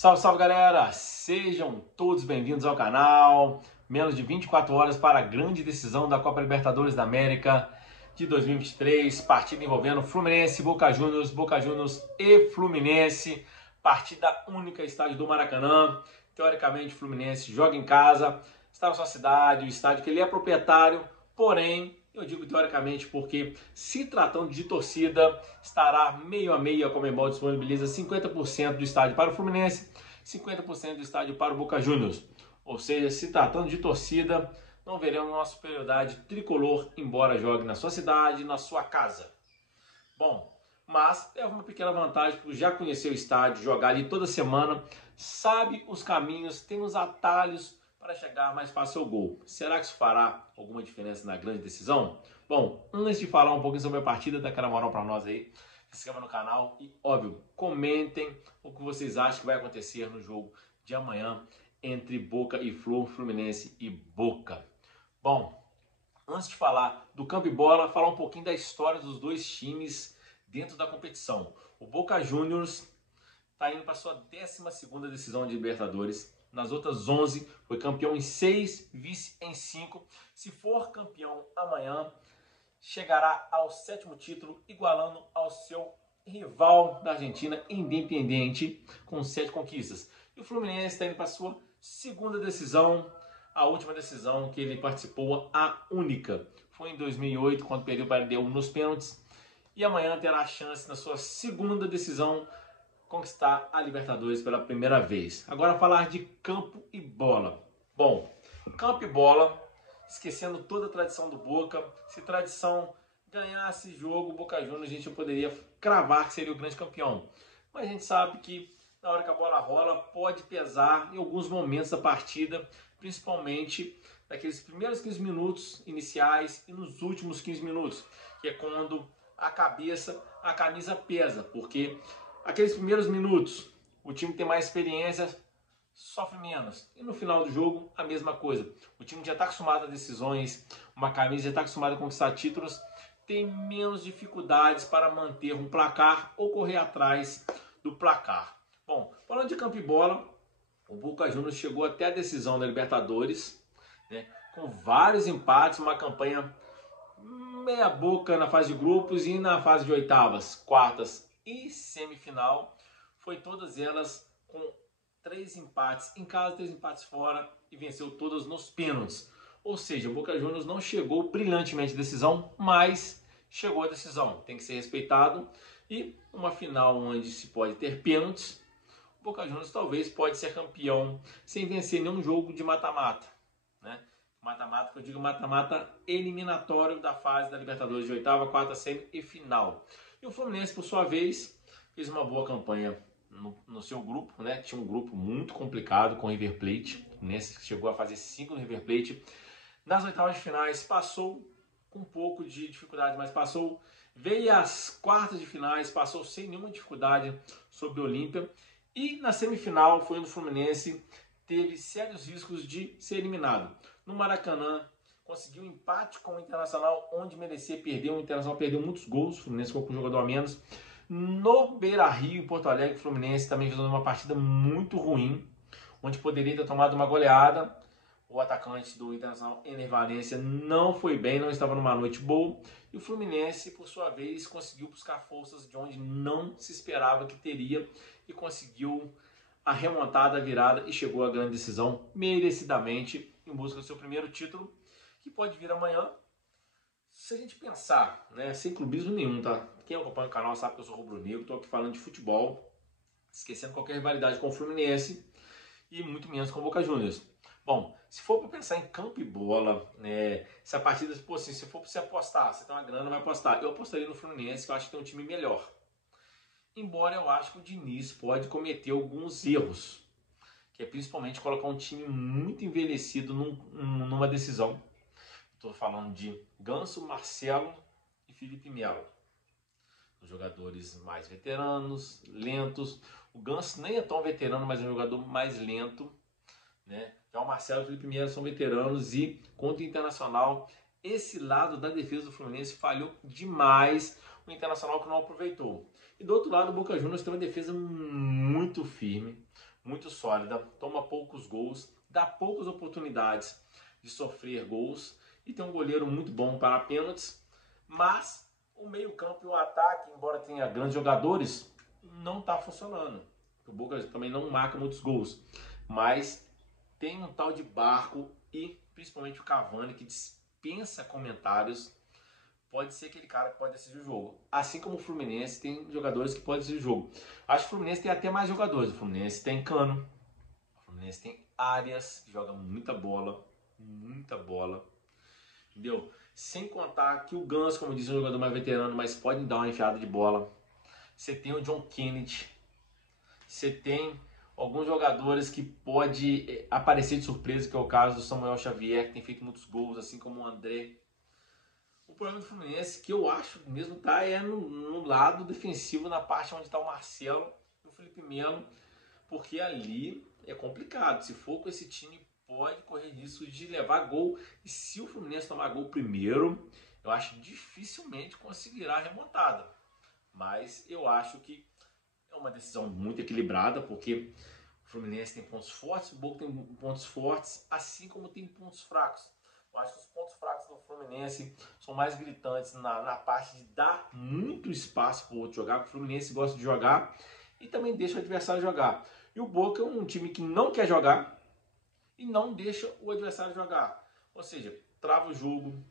Salve, salve galera! Sejam todos bem-vindos ao canal. Menos de 24 horas para a grande decisão da Copa Libertadores da América de 2023. Partida envolvendo Fluminense, Boca Juniors e Fluminense. Partida única, estádio do Maracanã. Teoricamente, Fluminense joga em casa, está na sua cidade, o estádio que ele é proprietário, porém, eu digo teoricamente porque, se tratando de torcida, estará meio a meio. A Conmebol disponibiliza 50% do estádio para o Fluminense, 50% do estádio para o Boca Juniors. Ou seja, se tratando de torcida, não veremos uma superioridade tricolor, embora jogue na sua cidade, na sua casa. Bom, mas é uma pequena vantagem, porque já conheceu o estádio, jogar ali toda semana, sabe os caminhos, tem os atalhos para chegar mais fácil ao gol. Será que isso fará alguma diferença na grande decisão? Bom, antes de falar um pouquinho sobre a partida, dá aquela moral para nós aí, se inscreva no canal e, óbvio, comentem o que vocês acham que vai acontecer no jogo de amanhã entre Boca e Fluminense e Boca. Bom, antes de falar do campo e bola, falar um pouquinho da história dos dois times dentro da competição. O Boca Juniors está indo para a sua 12ª decisão de Libertadores. Nas outras 11, foi campeão em 6, vice em 5. Se for campeão amanhã, chegará ao 7º título, igualando ao seu rival da Argentina, Independiente, com 7 conquistas. E o Fluminense está indo para a sua 2ª decisão, a última decisão que ele participou, a única. Foi em 2008, quando perdeu para a LDU nos pênaltis. E amanhã terá a chance, na sua 2ª decisão, conquistar a Libertadores pela primeira vez. Agora falar de campo e bola. Bom, campo e bola, esquecendo toda a tradição do Boca. Se tradição ganhasse jogo, o Boca Juniors, a gente poderia cravar que seria o grande campeão. Mas a gente sabe que na hora que a bola rola, pode pesar em alguns momentos da partida, principalmente naqueles primeiros 15 minutos iniciais e nos últimos 15 minutos, que é quando a camisa pesa, porque aqueles primeiros minutos, o time tem mais experiência, sofre menos. E no final do jogo, a mesma coisa. O time já está acostumado a decisões, uma camisa já está acostumada a conquistar títulos, tem menos dificuldades para manter um placar ou correr atrás do placar. Bom, falando de campo e bola, o Boca Juniors chegou até a decisão da Libertadores, né, com vários empates, uma campanha meia boca na fase de grupos e na fase de oitavas, quartas e semifinal, foi todas elas com 3 empates em casa, 3 empates fora, e venceu todas nos pênaltis. Ou seja, o Boca Juniors não chegou brilhantemente à decisão, mas chegou à decisão, tem que ser respeitado. E uma final onde se pode ter pênaltis, o Boca Juniors talvez pode ser campeão sem vencer nenhum jogo de mata-mata, né? Mata-mata, que eu digo mata-mata eliminatório da fase da Libertadores de oitava, quarta, semi e final. E o Fluminense, por sua vez, fez uma boa campanha no seu grupo, né? Tinha um grupo muito complicado com o River Plate. O Fluminense chegou a fazer 5 no River Plate. Nas oitavas de finais passou com um pouco de dificuldade, mas passou. Veio às quartas de finais, passou sem nenhuma dificuldade sobre o Olímpia. E na semifinal foi onde o Fluminense teve sérios riscos de ser eliminado. No Maracanã, conseguiu um empate com o Internacional, onde merecia perder. O Internacional perdeu muitos gols, o Fluminense ficou com um jogador a menos. No Beira-Rio, em Porto Alegre, o Fluminense também jogou uma partida muito ruim, onde poderia ter tomado uma goleada. O atacante do Internacional, Ener Valencia, não foi bem, não estava numa noite boa. E o Fluminense, por sua vez, conseguiu buscar forças de onde não se esperava que teria e conseguiu a remontada, a virada e chegou à grande decisão merecidamente em busca do seu primeiro título, que pode vir amanhã. Se a gente pensar, né, sem clubismo nenhum, tá? Quem acompanha o canal sabe que eu sou rubro-negro, estou aqui falando de futebol, esquecendo qualquer rivalidade com o Fluminense e muito menos com o Boca Juniors. Bom, se for para pensar em campo e bola, né, se a partida, pô, assim, se for para você apostar, você tem uma grana, vai apostar. Eu apostaria no Fluminense, que eu acho que tem um time melhor. Embora eu acho que o Diniz pode cometer alguns erros, que é principalmente colocar um time muito envelhecido numa decisão. Estou falando de Ganso, Marcelo e Felipe Melo. Os jogadores mais veteranos, lentos. O Ganso nem é tão veterano, mas é um jogador mais lento, né? Já o Marcelo e o Felipe Melo são veteranos e contra o Internacional, esse lado da defesa do Fluminense falhou demais. O Internacional que não aproveitou. E do outro lado, o Boca Juniors tem uma defesa muito firme, muito sólida, toma poucos gols, dá poucas oportunidades de sofrer gols e tem um goleiro muito bom para pênaltis, mas o meio-campo e o ataque, embora tenha grandes jogadores, não está funcionando. O Boca também não marca muitos gols, mas tem um tal de Barco e principalmente o Cavani que dispensa comentários. Pode ser aquele cara que pode decidir o jogo. Assim como o Fluminense tem jogadores que podem decidir o jogo. Acho que o Fluminense tem até mais jogadores. O Fluminense tem Cano. O Fluminense tem Arias, que joga muita bola. Muita bola. Entendeu? Sem contar que o Ganso, como disse, é um jogador mais veterano, mas pode dar uma enfiada de bola. Você tem o John Kennedy. Você tem alguns jogadores que pode aparecer de surpresa, que é o caso do Samuel Xavier, que tem feito muitos gols, assim como o André. O problema do Fluminense, que eu acho mesmo, tá no lado defensivo, na parte onde está o Marcelo e o Felipe Melo, porque ali é complicado. Se for com esse time, pode correr risco de levar gol. E se o Fluminense tomar gol primeiro, eu acho que dificilmente conseguirá a remontada. Mas eu acho que é uma decisão muito equilibrada, porque o Fluminense tem pontos fortes, o Boca tem pontos fortes, assim como tem pontos fracos. Eu acho que os pontos fracos do Fluminense são mais gritantes na parte de dar muito espaço para o outro jogar, porque o Fluminense gosta de jogar e também deixa o adversário jogar. E o Boca é um time que não quer jogar e não deixa o adversário jogar. Ou seja, trava o jogo,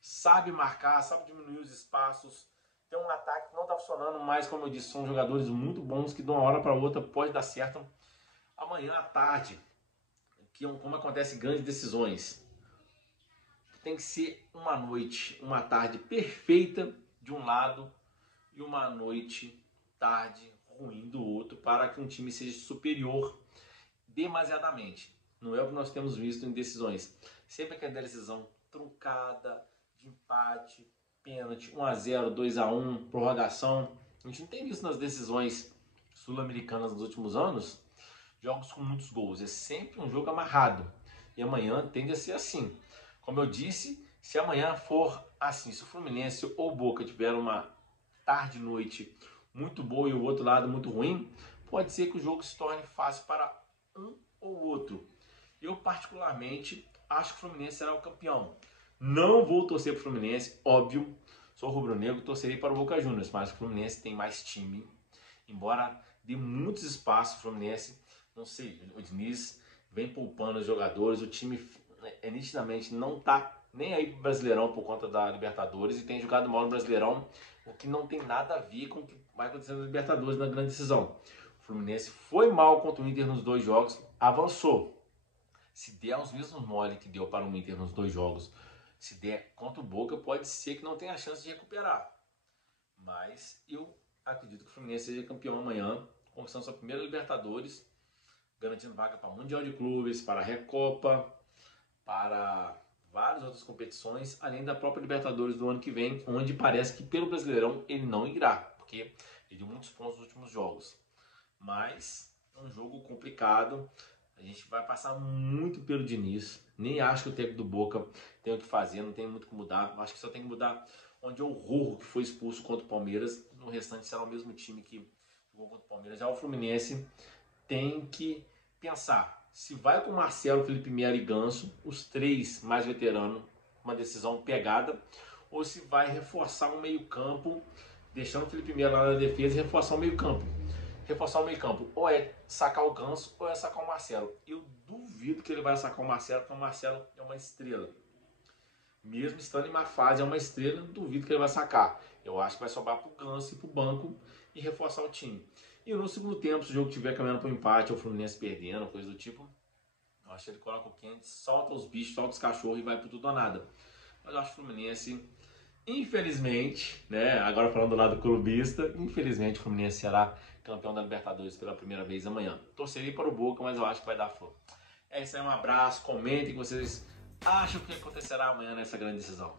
sabe marcar, sabe diminuir os espaços. Tem um ataque que não está funcionando, mas como eu disse, são jogadores muito bons que de uma hora para outra pode dar certo. Amanhã à tarde, que é como acontece grandes decisões, tem que ser uma noite, uma tarde perfeita de um lado e uma noite, tarde ruim do outro, para que um time seja superior demasiadamente. Não é o que nós temos visto em decisões. Sempre que é decisão truncada, de empate, pênalti, 1-0, 2-1, prorrogação. A gente não tem visto nas decisões sul-americanas nos últimos anos jogos com muitos gols. É sempre um jogo amarrado. E amanhã tende a ser assim. Como eu disse, se amanhã for assim, se o Fluminense ou o Boca tiver uma tarde e noite muito boa e o outro lado muito ruim, pode ser que o jogo se torne fácil para um ou outro. Eu particularmente acho que o Fluminense será o campeão. Não vou torcer para o Fluminense, óbvio, sou rubro-negro, torcerei para o Boca Juniors, mas o Fluminense tem mais time, embora dê muitos espaços o Fluminense, não sei, o Diniz vem poupando os jogadores, o time nitidamente não está nem aí pro Brasileirão por conta da Libertadores e tem jogado mal no Brasileirão, o que não tem nada a ver com o que vai acontecer na Libertadores na grande decisão. O Fluminense foi mal contra o Inter nos 2 jogos, avançou. Se der os mesmos mole que deu para o Inter nos 2 jogos, se der contra o Boca, pode ser que não tenha chance de recuperar. Mas eu acredito que o Fluminense seja campeão amanhã, conquistando sua primeira Libertadores, garantindo vaga para o Mundial de Clubes, para a Recopa, para várias outras competições, além da própria Libertadores do ano que vem, onde parece que pelo Brasileirão ele não irá, porque ele deu muitos pontos nos últimos jogos. Mas é um jogo complicado, a gente vai passar muito pelo Diniz, nem acho que o técnico do Boca tem o que fazer, não tem muito o que mudar, acho que só tem que mudar onde é o Rojo que foi expulso contra o Palmeiras, no restante será o mesmo time que jogou contra o Palmeiras. Já o Fluminense tem que pensar se vai com Marcelo, Felipe Melo e Ganso, os 3 mais veteranos, uma decisão pegada, ou se vai reforçar o meio-campo, deixando o Felipe Melo lá na defesa e reforçar o meio-campo. Reforçar o meio-campo ou é sacar o Ganso ou é sacar o Marcelo. Eu duvido que ele vai sacar o Marcelo, porque o Marcelo é uma estrela. Mesmo estando em má fase, é uma estrela, duvido que ele vai sacar. Eu acho que vai sobrar para o Ganso e para o banco e reforçar o time. E no segundo tempo, se o jogo estiver caminhando para um empate, ou o Fluminense perdendo, coisa do tipo, eu acho que ele coloca o quente, solta os bichos, solta os cachorros e vai para tudo ou nada. Mas eu acho que o Fluminense, infelizmente, né, agora falando do lado clubista, infelizmente o Fluminense será campeão da Libertadores pela primeira vez amanhã. Torcerei para o Boca, mas eu acho que vai dar flor. É isso aí, um abraço, comentem o que vocês acham que acontecerá amanhã nessa grande decisão.